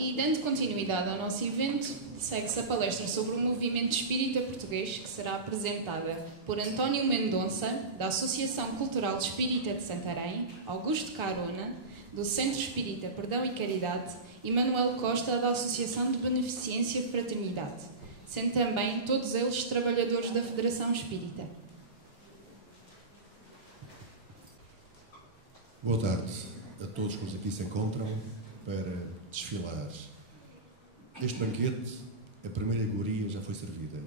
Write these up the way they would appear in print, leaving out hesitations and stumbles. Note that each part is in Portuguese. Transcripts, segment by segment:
E dando continuidade ao nosso evento, segue-se a palestra sobre o movimento espírita português, que será apresentada por António Mendonça, da Associação Cultural Espírita de Santarém, Augusto Carona, do Centro Espírita Perdão e Caridade, e Manuel Costa, da Associação de Beneficência e Fraternidade, sendo também todos eles trabalhadores da Federação Espírita. Boa tarde a todos que aqui se encontram para desfilar. Este banquete, a primeira iguaria já foi servida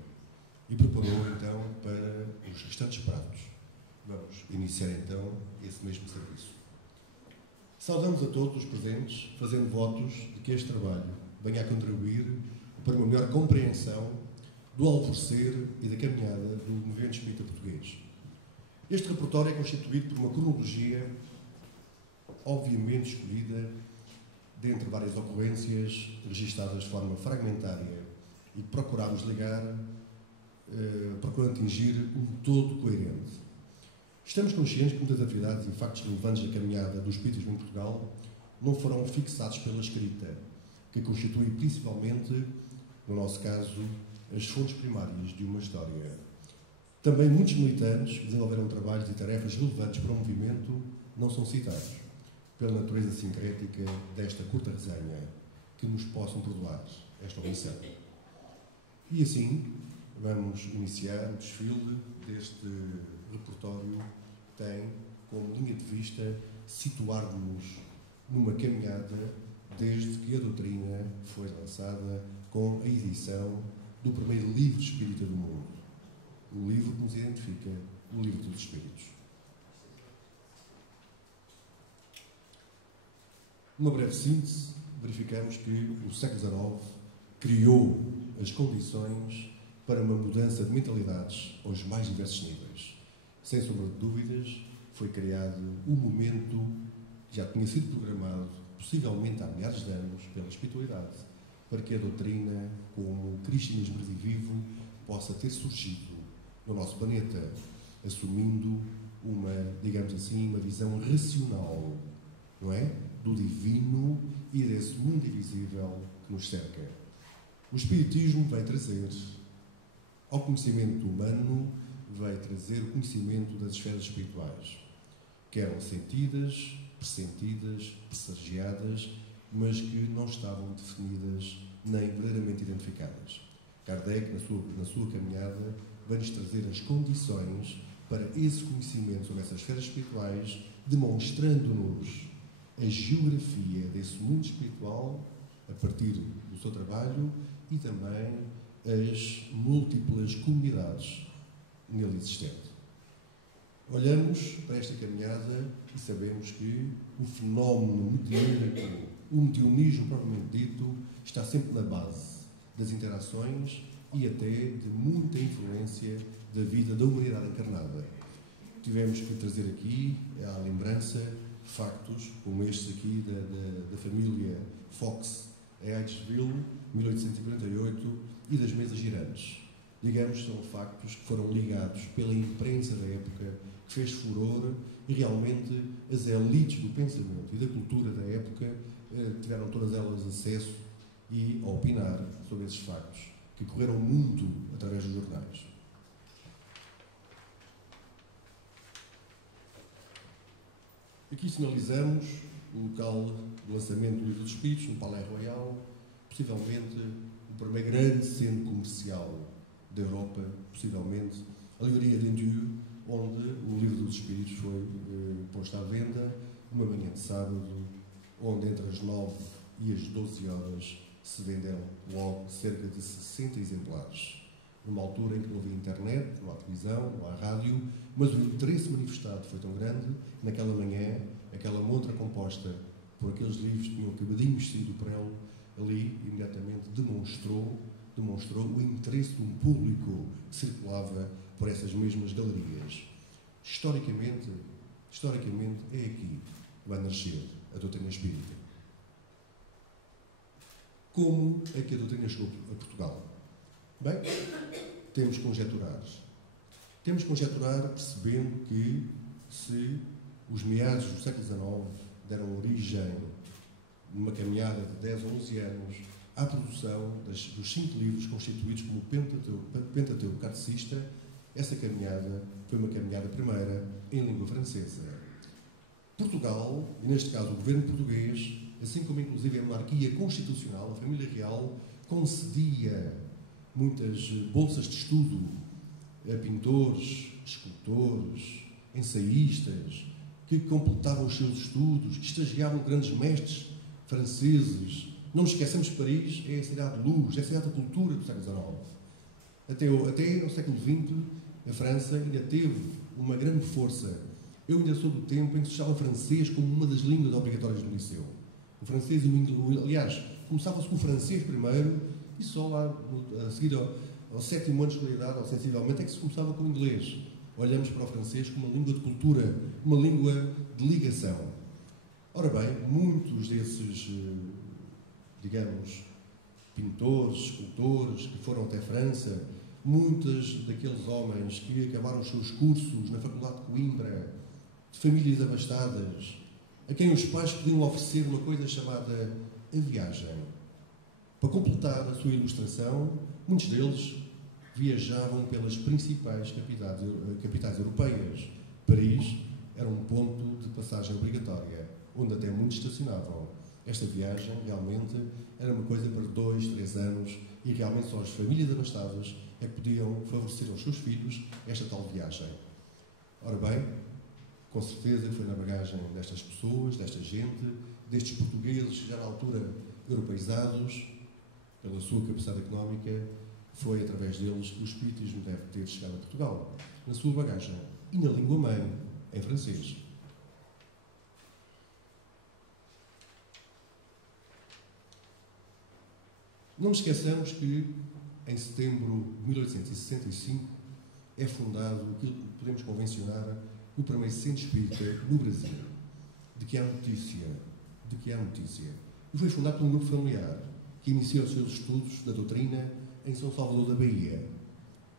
e preparou então para os restantes pratos. Vamos iniciar então esse mesmo serviço. Saudamos a todos os presentes, fazendo votos de que este trabalho venha a contribuir para uma melhor compreensão do alvorecer e da caminhada do movimento espírita português. Este repertório é constituído por uma cronologia obviamente escolhida dentre várias ocorrências registadas de forma fragmentária e que procurámos ligar, procurando atingir um todo coerente. Estamos conscientes que muitas atividades e factos relevantes da caminhada do espiritismo em Portugal não foram fixados pela escrita, que constitui principalmente, no nosso caso, as fontes primárias de uma história. Também muitos militantes que desenvolveram trabalhos e tarefas relevantes para o movimento não são citados, pela natureza sincrética desta curta resenha, que nos possam perdoar esta omissão. E assim, vamos iniciar o desfile deste repertório que tem como linha de vista situar-nos numa caminhada desde que a doutrina foi lançada com a edição do primeiro livro espírita do mundo, o livro que nos identifica, o Livro dos Espíritos. Uma breve síntese, verificamos que o século XIX criou as condições para uma mudança de mentalidades aos mais diversos níveis. Sem sombra de dúvidas, foi criado um momento que já tinha sido programado, possivelmente há milhares de anos, pela espiritualidade, para que a doutrina, como cristianismo redivivo, possa ter surgido no nosso planeta, assumindo uma, digamos assim, uma visão racional, não é? Do divino e desse mundo invisível que nos cerca. O Espiritismo vai trazer ao conhecimento humano, vai trazer o conhecimento das esferas espirituais, que eram sentidas, pressentidas, pressagiadas, mas que não estavam definidas nem verdadeiramente identificadas. Kardec, na sua caminhada, vai-nos trazer as condições para esse conhecimento sobre essas esferas espirituais, demonstrando-nos a geografia desse mundo espiritual a partir do seu trabalho e também as múltiplas comunidades nele existentes. Olhamos para esta caminhada e sabemos que o fenómeno mediúnico, o mediunismo propriamente dito, está sempre na base das interações e até de muita influência da vida da humanidade encarnada. Tivemos que trazer aqui à lembrança factos como estes aqui da família Fox em Hydesville, 1848, e das mesas girantes. Digamos, são factos que foram ligados pela imprensa da época, que fez furor, e realmente as elites do pensamento e da cultura da época tiveram todas elas acesso e a opinar sobre esses factos, que correram muito através dos jornais. Aqui sinalizamos o local do lançamento do Livro dos Espíritos, no Palais Royal, possivelmente o primeiro grande centro comercial da Europa, possivelmente a livraria d'Endieu, onde o Livro dos Espíritos foi posto à venda uma manhã de sábado, onde entre as 9 e as 12 horas se venderam logo cerca de 60 exemplares. Numa altura em que não havia internet, não há televisão, não há rádio, mas o interesse manifestado foi tão grande, naquela manhã, aquela montra composta por aqueles livros que tinham acabadinho sido por ela, ali imediatamente demonstrou o interesse de um público que circulava por essas mesmas galerias. Historicamente é aqui que vai nascer a doutrina espírita. Como é que a doutrina chegou a Portugal? Bem, temos que conjecturar. Temos que conjecturar percebendo que se os meados do século XIX deram origem, numa caminhada de 10 ou 11 anos, à produção dos 5 livros constituídos como o Pentateuco Catecista. Essa caminhada foi uma caminhada primeira em língua francesa. Portugal, e neste caso o governo português, assim como inclusive a monarquia constitucional, a família real, concedia muitas bolsas de estudo a pintores, escultores, ensaístas, que completavam os seus estudos, que estagiavam grandes mestres franceses. Não nos esqueçamos que Paris é a cidade de luz, é a cidade da cultura do século XIX. Até no século XX, a França ainda teve uma grande força. Eu ainda sou do tempo em que se estudava francês como uma das línguas obrigatórias do liceu. O francês e o inglês, aliás, começava-se com o francês primeiro e só lá a seguir ao 7º ano de escolaridade, ou sensivelmente, é que se começava com o inglês. Olhamos para o francês como uma língua de cultura, uma língua de ligação. Ora bem, muitos desses, digamos, pintores, escultores que foram até a França, muitos daqueles homens que acabaram os seus cursos na Faculdade de Coimbra, de famílias abastadas, a quem os pais podiam oferecer uma coisa chamada a viagem. Para completar a sua ilustração, muitos deles viajavam pelas principais capitais europeias. Paris era um ponto de passagem obrigatória, onde até muitos estacionavam. Esta viagem realmente era uma coisa para 2, 3 anos e realmente só as famílias abastadas é que podiam favorecer aos seus filhos esta tal viagem. Ora bem, com certeza foi na bagagem destas pessoas, desta gente, destes portugueses já na altura europeizados, pela sua capacidade económica, foi através deles que o espiritismo deve ter chegado a Portugal, na sua bagagem e na língua-mãe, em francês. Não nos esqueçamos que, em setembro de 1865, é fundado aquilo que podemos convencionar o primeiro centro espírita no Brasil. De que há notícia. E foi fundado por um grupo familiar, que iniciou os seus estudos da doutrina em São Salvador da Bahia.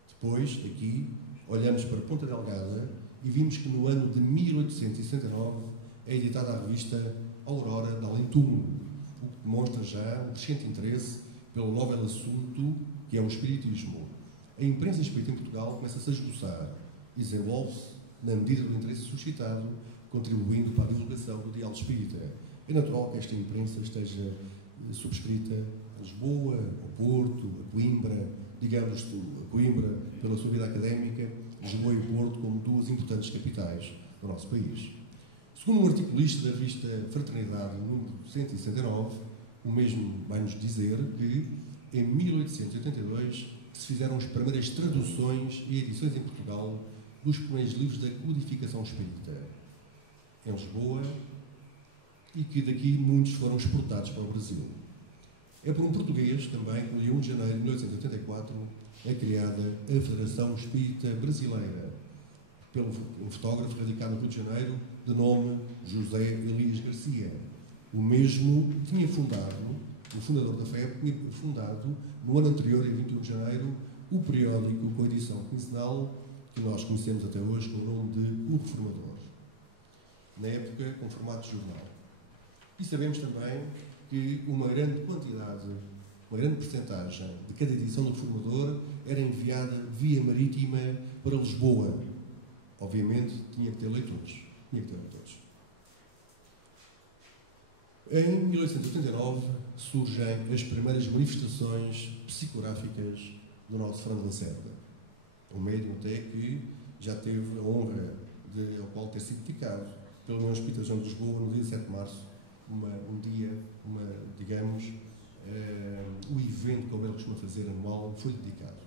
Depois, aqui, olhamos para Ponta Delgada e vimos que no ano de 1869 é editada a revista Aurora de Além Túmulo, o que demonstra já um crescente interesse pelo novel assunto que é o espiritismo. A imprensa espírita em Portugal começa-se a esboçar e desenvolve-se na medida do interesse suscitado, contribuindo para a divulgação do diálogo espírita. É natural que esta imprensa esteja subscrita a Lisboa, ao Porto, a Coimbra, digamos, a Coimbra pela sua vida académica, Lisboa e o Porto como 2 importantes capitais do nosso país. Segundo um articulista da revista Fraternidade, número 169, o mesmo vai-nos dizer que, em 1882, se fizeram as primeiras traduções e edições em Portugal dos primeiros livros da codificação espírita, em Lisboa, e que daqui muitos foram exportados para o Brasil. É por um português também que, no dia 1 de janeiro de 1884, é criada a Federação Espírita Brasileira, pelo um fotógrafo radicado no Rio de Janeiro, de nome José Elias Garcia. O mesmo tinha fundado, o fundador da FEB, tinha fundado, no ano anterior, em 21 de janeiro, o periódico com a edição quinzenal, que nós conhecemos até hoje com o nome de O Reformador, na época com formato de jornal. E sabemos também que uma grande quantidade, uma grande percentagem de cada edição do Reformador era enviada via marítima para Lisboa. Obviamente, tinha que ter leitores. Em 1889 surgem as primeiras manifestações psicográficas do nosso Fernando Lacerda, um médium até que já teve a honra ao qual ter sido dedicado pelo União Espírita de Lisboa no dia 7 de março, o evento que ele costuma fazer anual foi dedicado.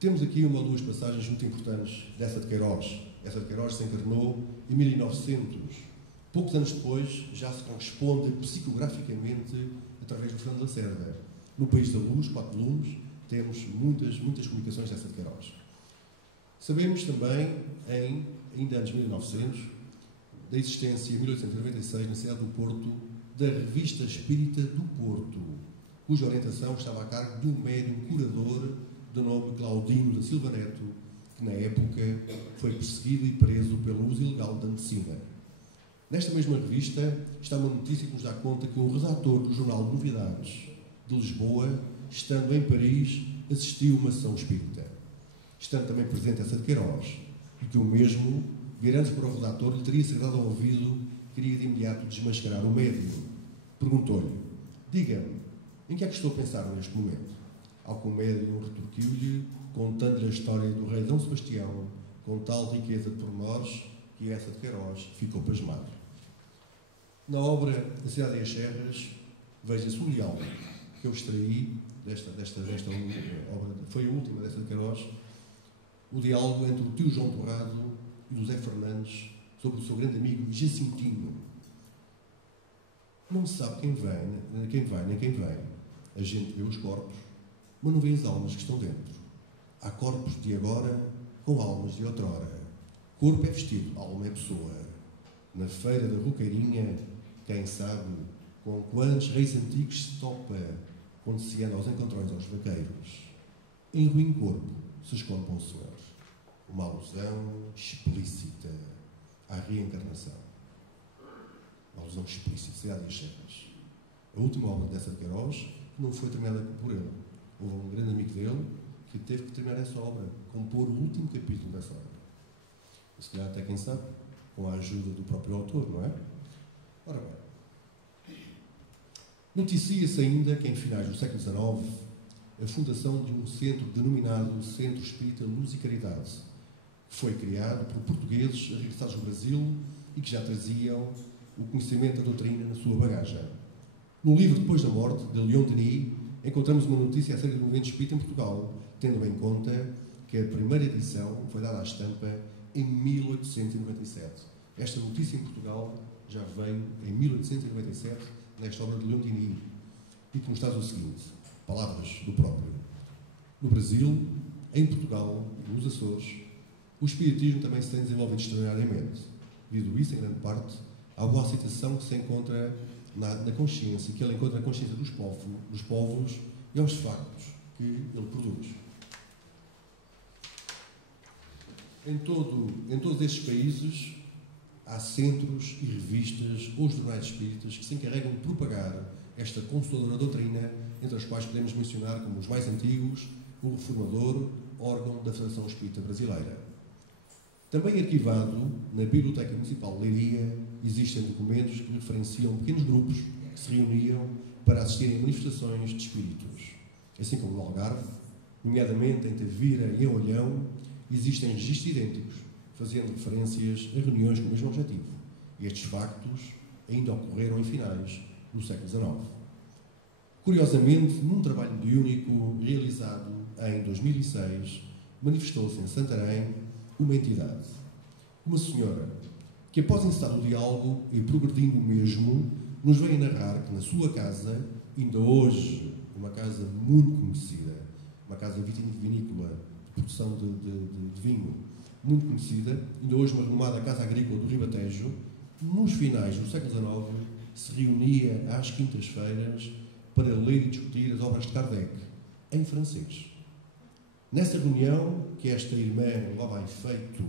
Temos aqui uma ou duas passagens muito importantes dessa de Queiroz. Essa de Queiroz se encarnou em 1900. Poucos anos depois, já se corresponde psicograficamente através do Fernando Lacerda. No País da Luz, 4 volumes, temos muitas comunicações dessa de Queiroz. Sabemos também, ainda antes de 1900, da existência, em 1896, na cidade do Porto, da Revista Espírita do Porto, cuja orientação estava a cargo de um médium curador de nome Claudino da Silva Neto, que na época foi perseguido e preso pelo uso ilegal da medicina. Nesta mesma revista está uma notícia que nos dá conta que um redator do jornal Novidades de Lisboa, estando em Paris, assistiu a uma sessão espírita. Estando também presente essa de Queiroz, e que o mesmo, virando-se para o redator, lhe teria sido dado ao ouvido, queria de imediato desmascarar o médium. Perguntou-lhe: diga-me, em que é que estou a pensar neste momento? Ao que o médium retorquiu-lhe, contando-lhe a história do rei Dom Sebastião, com tal riqueza de pormenores, que essa de Queiroz ficou pasmado. Na obra A Cidade e as Serras, veja-se um diálogo que eu extraí desta obra, foi a última desta de Queiroz, o diálogo entre o tio João Torrado e o José Fernandes sobre o seu grande amigo Jacintinho. Não se sabe quem vai nem quem vem. A gente vê os corpos, mas não vê as almas que estão dentro. Há corpos de agora com almas de outrora. Corpo é vestido, alma é pessoa. Na feira da Roqueirinha, quem sabe com quantos reis antigos se topa quando se anda aos encontrões aos vaqueiros. Em ruim corpo se esconde bom senhor. Uma alusão explícita à reencarnação. Uma alusão explícita, Cidade e as Serras. A última obra dessa de Queiroz não foi terminada por ele. Houve um grande amigo dele que teve que terminar essa obra, compor o último capítulo dessa obra. E se calhar até quem sabe, com a ajuda do próprio autor, não é? Ora bem, noticia-se ainda que em finais do século XIX a fundação de um centro denominado Centro Espírita Luz e Caridade, que foi criado por portugueses regressados ao Brasil e que já traziam o conhecimento da doutrina na sua bagagem. No livro Depois da Morte, de Leon Denis, encontramos uma notícia acerca do movimento espírita em Portugal, tendo em conta que a primeira edição foi dada à estampa em 1897. Esta notícia em Portugal já veio em 1897, nesta obra de Leon Denis, e que nos traz o seguinte, palavras do próprio. No Brasil, em Portugal, nos Açores, o espiritismo também se tem desenvolvido extraordinariamente, devido isso, em grande parte, à boa aceitação que se encontra na consciência, que ele encontra na consciência dos povos e aos factos que ele produz. Em todos estes países há centros e revistas ou jornais espíritas que se encarregam de propagar esta consoladora doutrina, entre as quais podemos mencionar como os mais antigos, o Reformador, órgão da Federação Espírita Brasileira. Também arquivado na Biblioteca Municipal de Leiria existem documentos que referenciam pequenos grupos que se reuniam para assistirem a manifestações de espíritos. Assim como no Algarve, nomeadamente em Tavira e em Olhão, existem registros idênticos, fazendo referências a reuniões com o mesmo objetivo. E estes factos ainda ocorreram em finais do século XIX. Curiosamente, num trabalho mediúnico realizado em 2006, manifestou-se em Santarém uma entidade, uma senhora, que após encetar o diálogo e progredindo o mesmo, nos veio narrar que na sua casa, ainda hoje, uma casa muito conhecida, uma casa vitivinícola, de produção de vinho, muito conhecida, ainda hoje uma renomada Casa Agrícola do Ribatejo, nos finais do século XIX, se reunia às quintas-feiras para ler e discutir as obras de Kardec, em francês. Nessa reunião, que esta irmã levava a efeito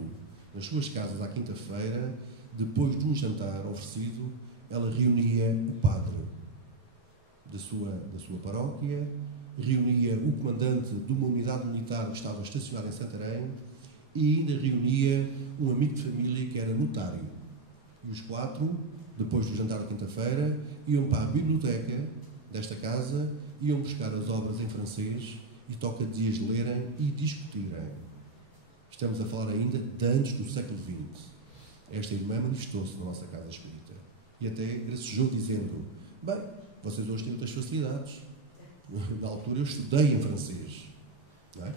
nas suas casas à quinta-feira, depois de um jantar oferecido, ela reunia o padre da sua paróquia, reunia o comandante de uma unidade militar que estava estacionada em Santarém e ainda reunia um amigo de família que era notário. E os quatro, depois do jantar de quinta-feira, iam para a biblioteca desta casa, iam buscar as obras em francês e toca dias lerem e discutirem. Estamos a falar ainda de antes do século XX. Esta irmã manifestou-se na nossa casa espírita e até gracejou dizendo: bem, vocês hoje têm outras facilidades. Na altura eu estudei em francês. Não é?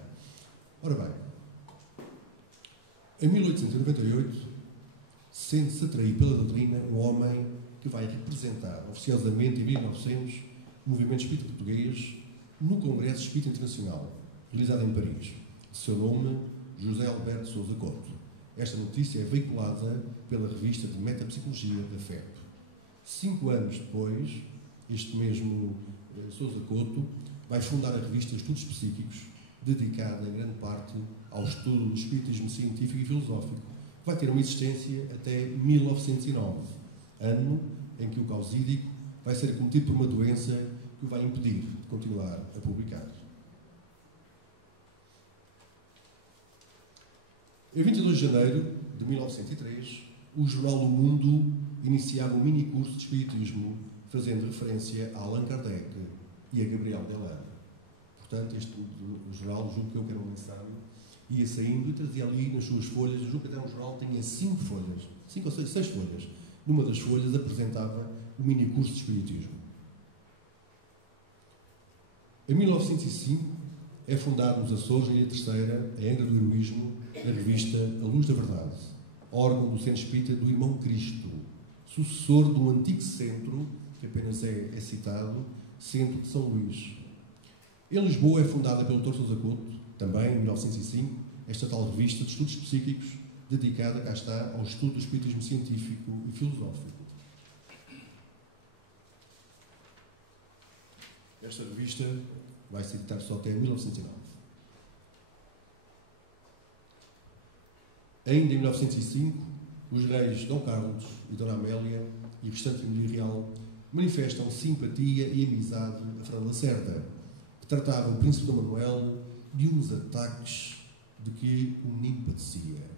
Ora bem, em 1898, sente-se atraído pela doutrina um homem que vai representar oficiosamente em 1900 o movimento espírita português no Congresso Espírita Internacional, realizado em Paris. De seu nome, José Alberto Sousa Couto. Esta notícia é veiculada pela revista de Metapsicologia da FEP. 5 anos depois, este mesmo Sousa Couto vai fundar a revista Estudos Psíquicos, dedicada em grande parte ao estudo do espiritismo científico e filosófico. Vai ter uma existência até 1909. ano em que o causídico vai ser acometido por uma doença que o vai impedir de continuar a publicar. Em 22 de janeiro de 1903, o jornal O Mundo iniciava um mini-curso de Espiritismo, fazendo referência a Allan Kardec e a Gabriel Delan. Portanto, o jornal, julgo que eu quero um ensaio, ia saindo e trazia ali nas suas folhas, julgo que até um jornal tinha 5 folhas, 5 ou 6 folhas. Numa das folhas apresentava o mini-curso de Espiritismo. Em 1905, é fundado nos Açores, na Ilha Terceira, a Angra do Heroísmo, a revista A Luz da Verdade, órgão do Centro Espírita do Irmão Cristo, sucessor do antigo centro, que apenas é citado, Centro de São Luís. Em Lisboa é fundada pelo Dr. Sousa Couto, também em 1905, esta tal revista de estudos psíquicos, dedicada, cá está, ao estudo do espiritismo científico e filosófico. Esta revista vai se editar só até 1909. Ainda em 1905, os reis Dom Carlos e Dona Amélia e o restante família real manifestam simpatia e amizade a Fernando Lacerda, que tratava o príncipe Dom Manuel de uns ataques de que o menino padecia.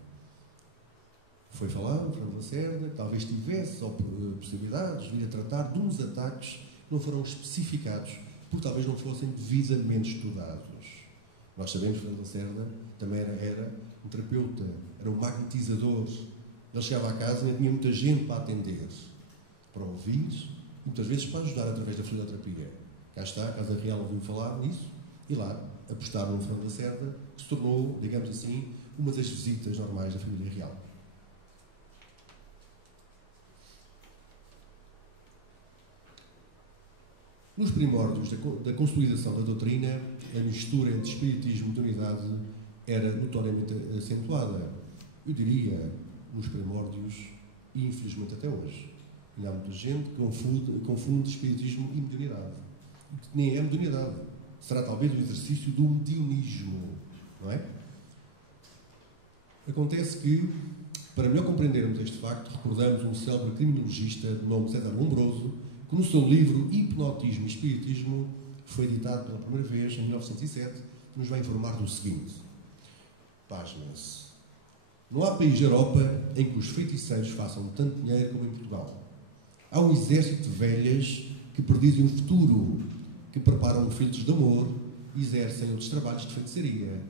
Foi falar, Fernando Lacerda, que talvez tivesse possibilidades de vir a tratar de uns ataques que não foram especificados, porque talvez não fossem devidamente estudados. Nós sabemos que Fernando Lacerda também era um terapeuta, era um magnetizador. Ele chegava à casa e ainda tinha muita gente para atender, para ouvir e muitas vezes para ajudar através da fluidoterapia. Cá está, a Casa Real ouviu falar nisso e lá apostaram no Fernando Lacerda, que se tornou, digamos assim, uma das visitas normais da família real. Nos primórdios da consolidação da doutrina, a mistura entre espiritismo e mediunidade era notoriamente acentuada. Eu diria, nos primórdios e infelizmente até hoje. Ainda há muita gente que confunde espiritismo e mediunidade. Nem é mediunidade. Será talvez o exercício do mediunismo, não é? Acontece que, para melhor compreendermos este facto, recordamos um célebre criminologista de nome César Lombroso, que no seu livro Hipnotismo e Espiritismo, que foi editado pela primeira vez em 1907, nos vai informar do seguinte. Pasmem-se. Não há país da Europa em que os feiticeiros façam tanto dinheiro como em Portugal. Há um exército de velhas que predizem o futuro, que preparam filtros de amor e exercem outros trabalhos de feitiçaria.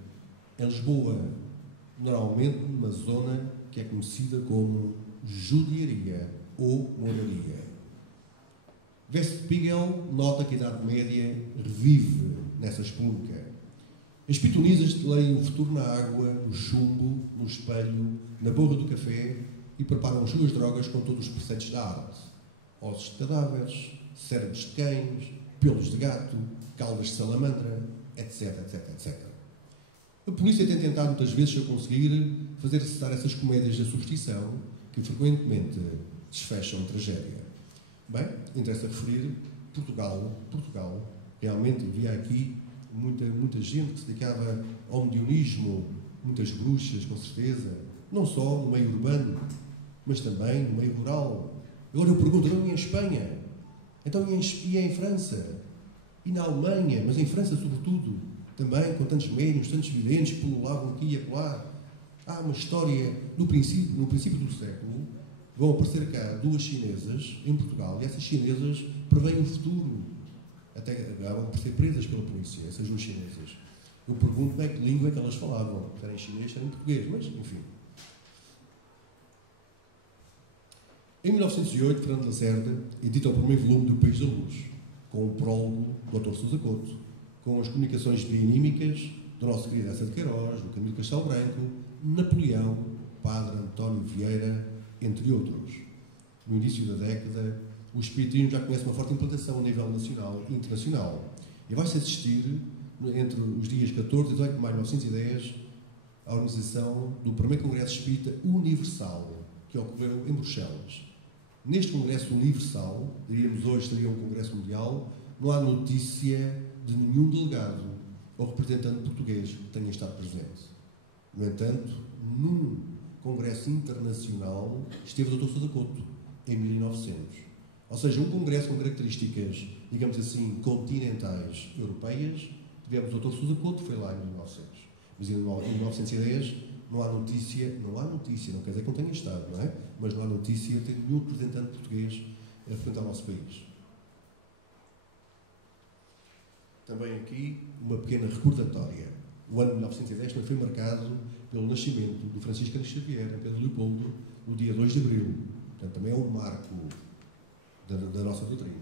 Em Lisboa, normalmente numa zona que é conhecida como judiaria ou moraria. Westphal nota que a Idade Média revive nessa espelunca. As pitonisas leem o futuro na água, no chumbo, no espelho, na borra do café e preparam as suas drogas com todos os preceitos da arte. Ossos de cadáveres, cérebros de cães, pelos de gato, caudas de salamandra, etc, etc, etc. A polícia tem tentado muitas vezes, a conseguir, fazer cessar essas comédias da superstição que frequentemente desfecham em tragédia. Bem, interessa referir Portugal, realmente havia aqui muita gente que se dedicava ao mediunismo, muitas bruxas, com certeza, não só no meio urbano, mas também no meio rural. Agora eu pergunto, não ia em Espanha? Então ia em França? E na Alemanha? Mas em França, sobretudo, também, com tantos médiuns, tantos videntes que pululavam aqui e acolá. Há uma história, no princípio do século, vão aparecer cá 2 chinesas em Portugal, e essas chinesas preveem o futuro. Até vão ser presas pela polícia, essas 2 chinesas. Eu pergunto que língua é que elas falavam. Se era em chinês, se era em português, mas, enfim. Em 1908, Fernando Lacerda edita o primeiro volume do País da Luz, com o prólogo do Dr. Sousa Couto, com as comunicações bioanímicas do nosso querido Essa de Queiroz, do Camilo Castelo Branco, Napoleão, Padre António Vieira, entre outros. No início da década, o espiritismo já conhece uma forte implantação a nível nacional e internacional. E vai-se assistir, entre os dias 14 e 18 de maio de 1910, à organização do primeiro Congresso Espírita Universal, que ocorreu em Bruxelas. Neste Congresso Universal, diríamos hoje seria um Congresso Mundial, não há notícia de nenhum delegado ou representante português que tenha estado presente. No entanto, num Congresso Internacional esteve o Dr. Sousa Couto, em 1900. Ou seja, um congresso com características, digamos assim, continentais europeias. Tivemos o Dr. Sousa Couto, foi lá em 1900. Mas em 1910 não há notícia, não quer dizer que não tenha estado, não é? Mas não há notícia de nenhum representante português a representar o nosso país. Também aqui uma pequena recordatória. O ano de 1910 também foi marcado pelo nascimento do Francisco Cândido Xavier, em Pedro Leopoldo, no dia 2 de abril. Portanto, também é um marco da nossa doutrina.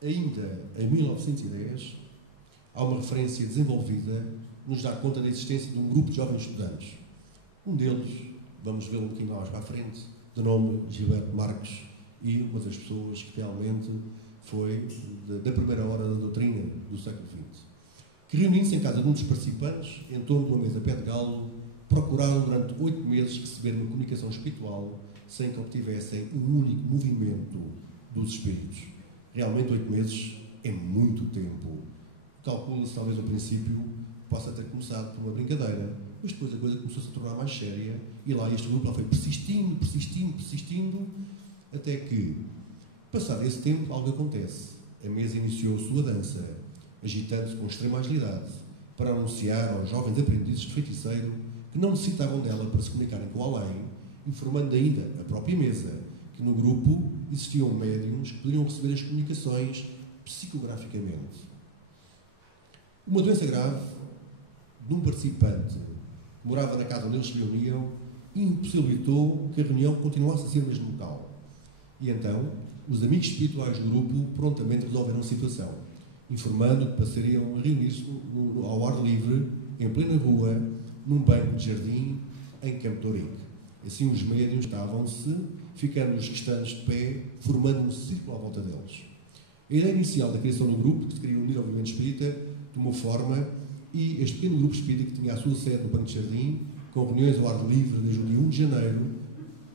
Ainda em 1910, há uma referência desenvolvida que nos dá conta da existência de um grupo de jovens estudantes. Um deles, vamos vê-lo um bocadinho mais para a frente, de nome Gilberto Marques, e uma das pessoas que realmente foi da primeira hora da doutrina do século XX, que reunindo-se em casa de um dos participantes, em torno de uma mesa pé de galo, procuraram durante 8 meses receber uma comunicação espiritual sem que obtivessem um único movimento dos espíritos. Realmente 8 meses é muito tempo. Calcula-se, talvez no princípio, possa ter começado por uma brincadeira, mas depois a coisa começou-se a tornar mais séria e lá este grupo lá foi persistindo, até que, passado esse tempo, algo acontece. A mesa iniciou a sua dança, agitando-se com extrema agilidade, para anunciar aos jovens aprendizes de feiticeiro que não necessitavam dela para se comunicarem com o além, informando ainda a própria mesa que no grupo existiam médiuns que poderiam receber as comunicações psicograficamente. Uma doença grave de um participante que morava na casa onde eles se reuniam impossibilitou que a reunião continuasse a ser no mesmo local. E então, os amigos espirituais do grupo prontamente resolveram a situação, informando que passariam a reunir-se ao ar livre, em plena rua, num banco de jardim, em Campo de Ourique. Assim, os médiuns estavam-se, ficando os restantes de pé, formando um círculo à volta deles. A ideia inicial da criação do grupo, que se queria unir ao movimento espírita, tomou forma e este pequeno grupo espírita, que tinha a sua sede no banco de jardim, com reuniões ao ar livre desde o dia 1 de janeiro,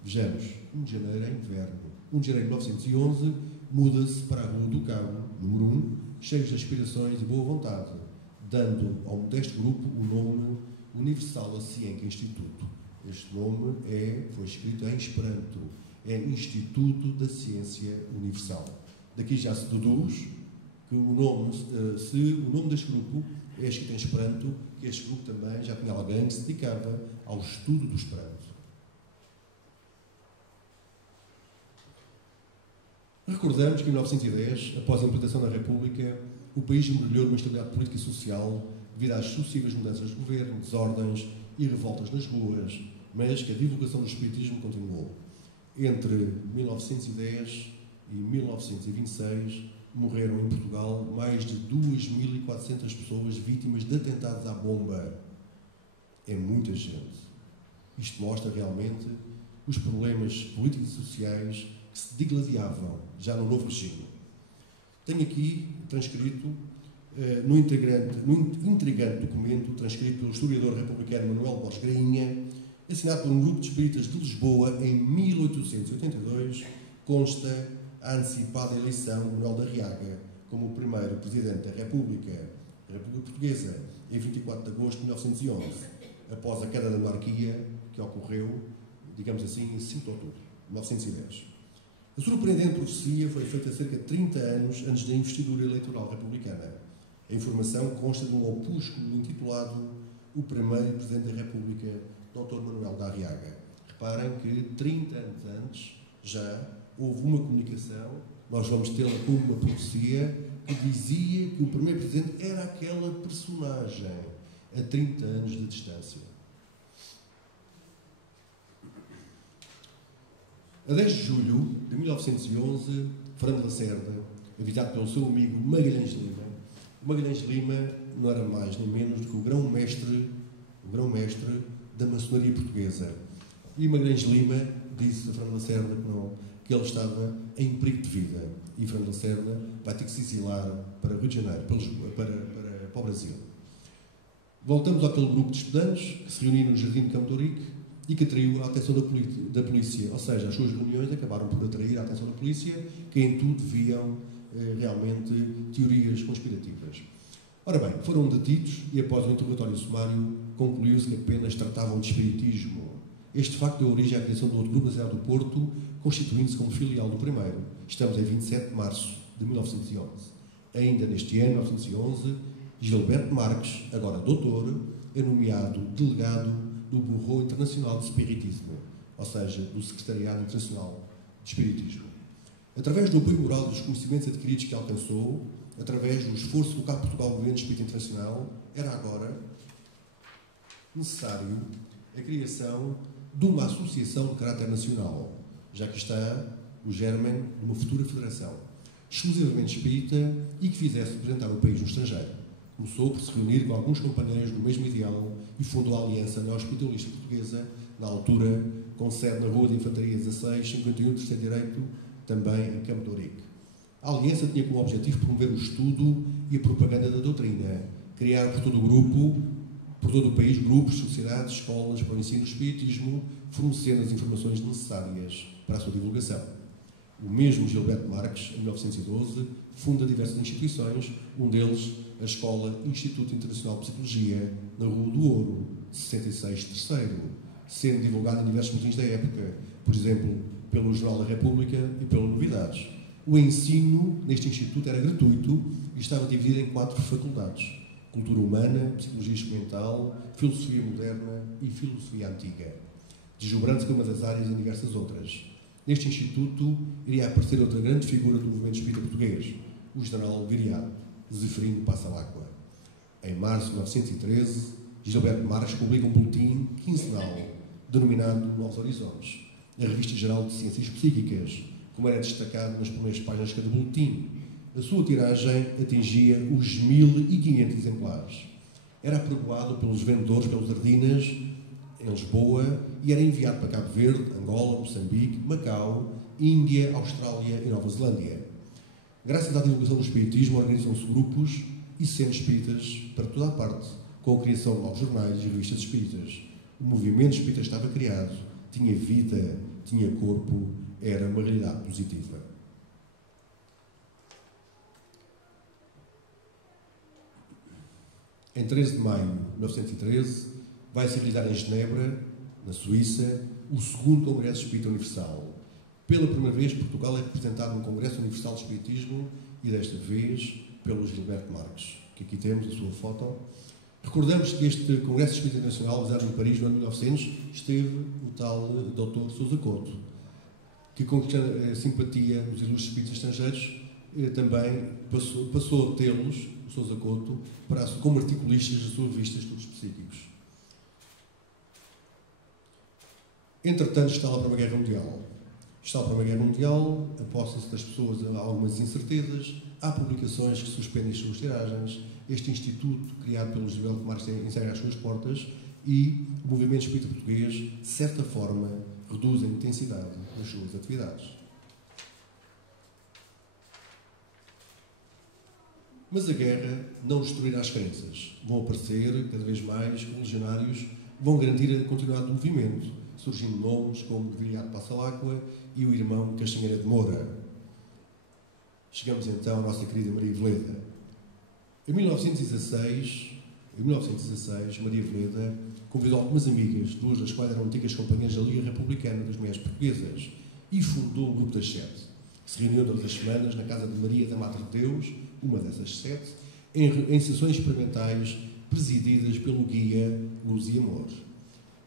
vejamos, 1 de janeiro é inverno, 1 de janeiro de 1911, muda-se para a Rua do Cabo, número 1, cheios de aspirações e boa vontade, dando ao modesto grupo o nome Universal Ciência Instituto. Este nome foi escrito em Esperanto, é Instituto da Ciência Universal. Daqui já se deduz que o nome, se o nome deste grupo é escrito em Esperanto, que este grupo também já tinha alguém que se dedicava ao estudo do Esperanto. Recordamos que em 1910, após a implantação da República, o país mergulhou numa estabilidade política e social devido às sucessivas mudanças de governo, desordens e revoltas nas ruas, mas que a divulgação do espiritismo continuou. Entre 1910 e 1926, morreram em Portugal mais de 2.400 pessoas vítimas de atentados à bomba. É muita gente. Isto mostra realmente os problemas políticos e sociais que se digladiavam já no novo regime. Tenho aqui transcrito, no intrigante documento transcrito pelo historiador republicano Manuel Borges Grainha, assinado por um grupo de espíritas de Lisboa em 1882, consta a antecipada eleição de Manuel da Arriaga como o primeiro Presidente da República Portuguesa em 24 de agosto de 1911, após a queda da monarquia que ocorreu, digamos assim, em 5 de outubro de 1910. A surpreendente profecia foi feita cerca de 30 anos antes da investidura eleitoral republicana. A informação consta de um opúsculo intitulado O Primeiro Presidente da República, Dr. Manuel da Arriaga. Reparem que 30 anos antes já houve uma comunicação, nós vamos tê-la como uma profecia, que dizia que o primeiro presidente era aquela personagem a 30 anos de distância. A 10 de julho de 1911, Fernando Lacerda, avisado pelo seu amigo Magalhães Lima não era mais nem menos do que o grão-mestre da maçonaria portuguesa. E Magalhães Lima disse a Fernando Lacerda que ele estava em perigo de vida. E Fernando Lacerda vai ter que se exilar para Rio de Janeiro, para o Brasil. Voltamos àquele grupo de estudantes que se reuniu no Jardim de Campo de Ourique e que atraiu a atenção da polícia. Ou seja, as suas reuniões acabaram por atrair a atenção da polícia, que em tudo viam realmente teorias conspirativas. Ora bem, foram detidos e após um interrogatório sumário concluiu-se que apenas tratavam de espiritismo. Este facto deu origem à criação do outro grupo na cidade do Porto, constituindo-se como filial do primeiro. Estamos em 27 de março de 1911. Ainda neste ano, 1911, Gilberto Marques, agora doutor, é nomeado delegado do Bureau Internacional de Espiritismo, ou seja, do Secretariado Internacional de Espiritismo. Através do apoio moral dos conhecimentos adquiridos que alcançou, através do esforço colocado por Portugal ao Governo Espírita Internacional, era agora necessário a criação de uma associação de caráter nacional, já que está o germen de uma futura federação, exclusivamente espírita e que fizesse representar o país no estrangeiro. Começou por se reunir com alguns companheiros do mesmo ideal e fundou a Aliança Neoespiritualista Portuguesa, na altura, com sede na Rua de Infantaria 16, 51, Terceiro Direito, também em Campo de Ourique. A Aliança tinha como objetivo promover o estudo e a propaganda da doutrina, criar por todo o país, grupos, sociedades, escolas para o ensino do espiritismo, fornecendo as informações necessárias para a sua divulgação. O mesmo Gilberto Marques, em 1912, funda diversas instituições, um deles a Escola Instituto Internacional de Psicologia, na Rua do Ouro, 66 Terceiro, sendo divulgado em diversos motins da época, por exemplo, pelo Jornal da República e pelo Novidades. O ensino neste instituto era gratuito e estava dividido em 4 faculdades: Cultura Humana, Psicologia Experimental, Filosofia Moderna e Filosofia Antiga, desdobrando-se com uma das áreas em diversas outras. Neste instituto iria aparecer outra grande figura do movimento espírita português, o general Viriato Zeferino Passalacqua. Em março de 1913, Gilberto Marques publica um boletim quinzenal, denominado Novos Horizontes, a Revista Geral de Ciências Psíquicas, como era destacado nas primeiras páginas de cada boletim. A sua tiragem atingia os 1.500 exemplares. Era apregoado pelos vendedores, pelos Ardinas, em Lisboa, e era enviado para Cabo Verde, Angola, Moçambique, Macau, Índia, Austrália e Nova Zelândia. Graças à divulgação do espiritismo, organizam-se grupos e centros espíritas para toda a parte, com a criação de novos jornais e revistas espíritas. O movimento espírita estava criado, tinha vida, tinha corpo, era uma realidade positiva. Em 13 de maio de 1913, vai-se realizar em Genebra, na Suíça, o segundo Congresso Espírita Universal. Pela primeira vez, Portugal é representado no Congresso Universal de Espiritismo e, desta vez, pelo Gilberto Marques, que aqui temos a sua foto. Recordamos que este Congresso Espírita Internacional, realizado em Paris no ano 1900, esteve o tal Dr. Sousa Couto, que, conquistando a simpatia dos ilustres espíritas estrangeiros, também passou a tê-los, o Sousa Couto, como articulistas das suas revistas de estudos psíquicos. Entretanto, está lá para uma guerra mundial. Está lá para uma guerra mundial, apossam-se das pessoas algumas incertezas, há publicações que suspendem as suas tiragens, este instituto, criado pelo Gilberto Marques, encerra as suas portas e o movimento espírita português, de certa forma, reduz a intensidade das suas atividades. Mas a guerra não destruirá as crenças. Vão aparecer cada vez mais religionários, vão garantir a continuidade do movimento, surgindo nomes como Viriato Passalacqua e o irmão Castanheira de Moura. Chegamos então à nossa querida Maria Veleda. Em 1916, Maria Veleda convidou algumas amigas, 2 das quais eram antigas companheiras da Liga Republicana das Mulheres Portuguesas, e fundou o Grupo das 7, que se reuniu todas as semanas na casa de Maria da Madre de Deus, uma dessas 7, em sessões experimentais presididas pelo guia Luz e Amor.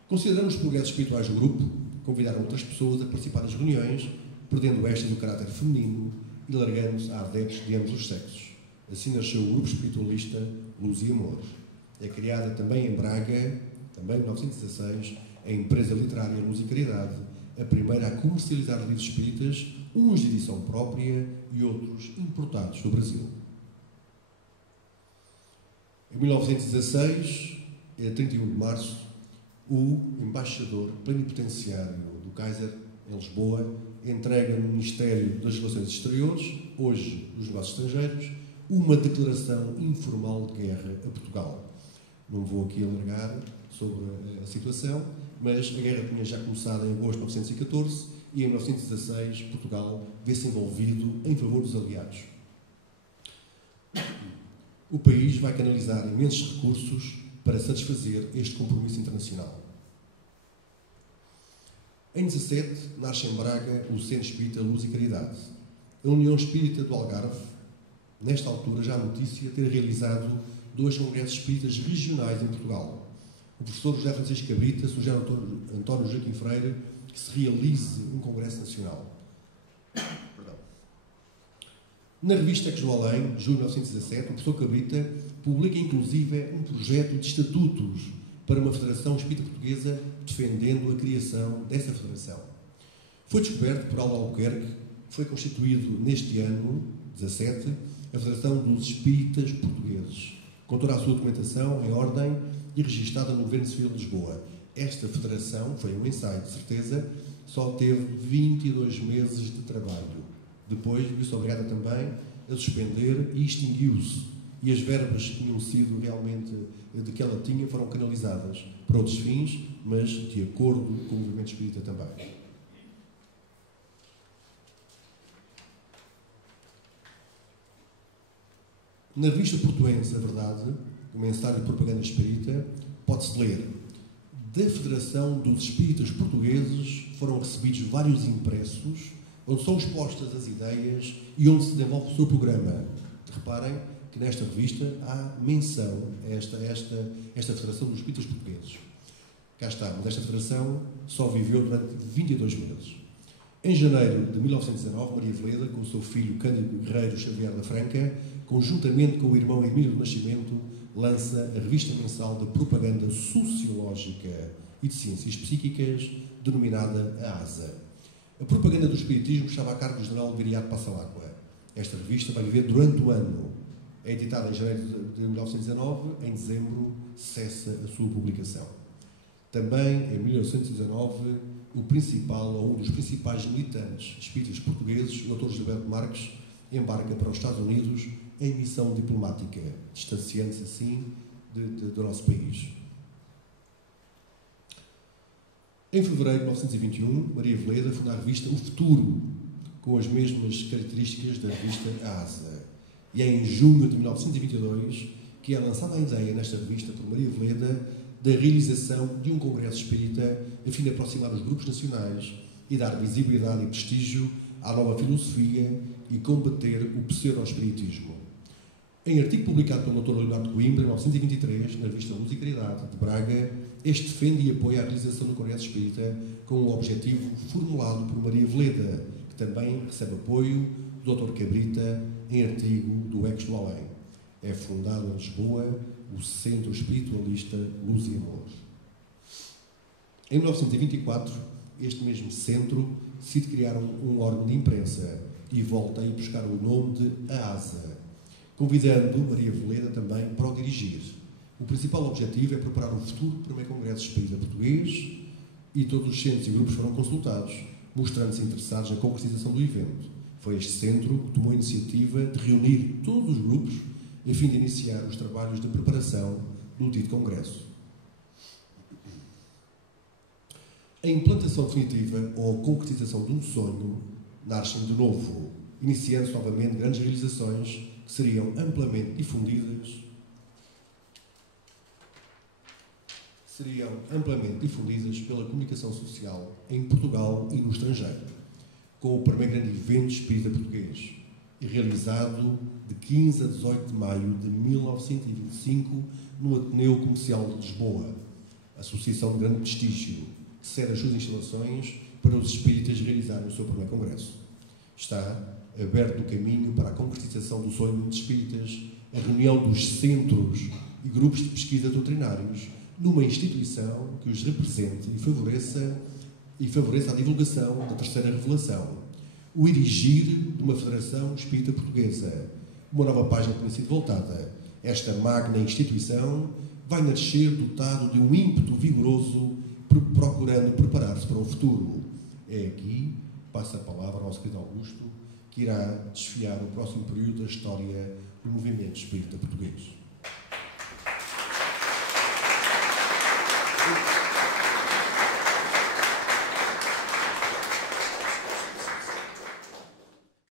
Considerando os progressos espirituais do grupo, convidaram outras pessoas a participar das reuniões, perdendo estas o caráter feminino e largando-se a adeptos de ambos os sexos. Assim nasceu o grupo espiritualista Luz e Amor. É criada também em Braga, também em 1916, a empresa literária Luz e Caridade, a primeira a comercializar livros espíritas, uns de edição própria e outros importados do Brasil. Em 1916, a 31 de março, o embaixador plenipotenciário do Kaiser, em Lisboa, entrega no Ministério das Relações Exteriores, hoje dos Negócios Estrangeiros, uma declaração informal de guerra a Portugal. Não vou aqui alargar sobre a situação, mas a guerra tinha já começado em agosto de 1914 e em 1916 Portugal vê-se envolvido em favor dos aliados. O país vai canalizar imensos recursos para satisfazer este compromisso internacional. Em 17, nasce em Braga o Centro Espírita Luz e Caridade. A União Espírita do Algarve, nesta altura, já há notícia ter realizado 2 congressos espíritas regionais em Portugal. O professor José Francisco Cabrita sugere ao António Joaquim Freire que se realize um congresso nacional. Na revista Ecos do Além, julho de 1917, o professor Cabrita publica inclusive um projeto de estatutos para uma Federação Espírita Portuguesa, defendendo a criação dessa federação. Foi descoberto por Aldo Albuquerque, foi constituído neste ano, 17, a Federação dos Espíritas Portugueses, com toda a sua documentação em ordem e registada no Governo Civil de Lisboa. Esta federação, foi um ensaio de certeza, só teve 22 meses de trabalho. Depois viu-se obrigada também a suspender e extinguiu-se. E as verbas que tinham sido realmente de que ela tinha foram canalizadas para outros fins, mas de acordo com o movimento espírita também. Na revista portuense, a verdade, o mensário de propaganda espírita, pode-se ler: da Federação dos Espíritas Portugueses foram recebidos vários impressos onde são expostas as ideias e onde se desenvolve o seu programa. Reparem que nesta revista há menção a esta Federação dos Espíritas Portugueses. Cá está, mas esta federação só viveu durante 22 meses. Em janeiro de 1919, Maria Veleda, com o seu filho Cândido Guerreiro Xavier da Franca, conjuntamente com o irmão Emílio do Nascimento, lança a revista mensal de propaganda sociológica e de ciências psíquicas, denominada a ASA. A propaganda do espiritismo estava a cargo do general Viriato Passalacqua. Esta revista vai viver durante o ano. É editada em janeiro de 1919, em dezembro cessa a sua publicação. Também, em 1919, o principal, ou um dos principais militantes espíritas portugueses, o Dr. Gilberto Marques, embarca para os Estados Unidos em missão diplomática, distanciando-se assim do nosso país. Em fevereiro de 1921, Maria Veleda funda a revista O Futuro, com as mesmas características da revista ASA. E é em junho de 1922 que é lançada a ideia nesta revista por Maria Veleda da realização de um congresso espírita a fim de aproximar os grupos nacionais e dar visibilidade e prestígio à nova filosofia e combater o pseudo-espiritismo. Em artigo publicado pelo Dr. Leonardo Coimbra, em 1923, na revista Luz e Caridade de Braga, este defende e apoia a realização do Congresso Espírita com um objetivo formulado por Maria Veleda, que também recebe apoio do Dr. Cabrita em artigo do Ecos do Além. É fundado em Lisboa o Centro Espiritualista Luz e Amor. Em 1924, este mesmo centro decide criar um órgão de imprensa e volta a ir buscar o nome de ASA, convidando Maria Veleda também para o dirigir. O principal objetivo é preparar o futuro primeiro Congresso Espírita Português e todos os centros e grupos foram consultados, mostrando-se interessados na concretização do evento. Foi este centro que tomou a iniciativa de reunir todos os grupos a fim de iniciar os trabalhos de preparação do dito Congresso. A implantação definitiva ou a concretização de um sonho nascem de novo, iniciando-se novamente grandes realizações que seriam amplamente difundidas pela comunicação social em Portugal e no estrangeiro, com o primeiro grande evento espírita português, realizado de 15 a 18 de maio de 1925 no Ateneu Comercial de Lisboa, associação de grande prestígio, que cede as suas instalações para os espíritas realizarem o seu primeiro congresso. Está aberto o caminho para a concretização do sonho dos espíritas, a reunião dos centros e grupos de pesquisa doutrinários numa instituição que os represente e favoreça a divulgação da terceira revelação, o erigir de uma Federação Espírita Portuguesa. Uma nova página tem sido voltada. Esta magna instituição vai nascer dotado de um ímpeto vigoroso, procurando preparar-se para o futuro. É aqui, passa a palavra ao nosso querido Augusto, que irá desfiar o próximo período da história do movimento espírita português.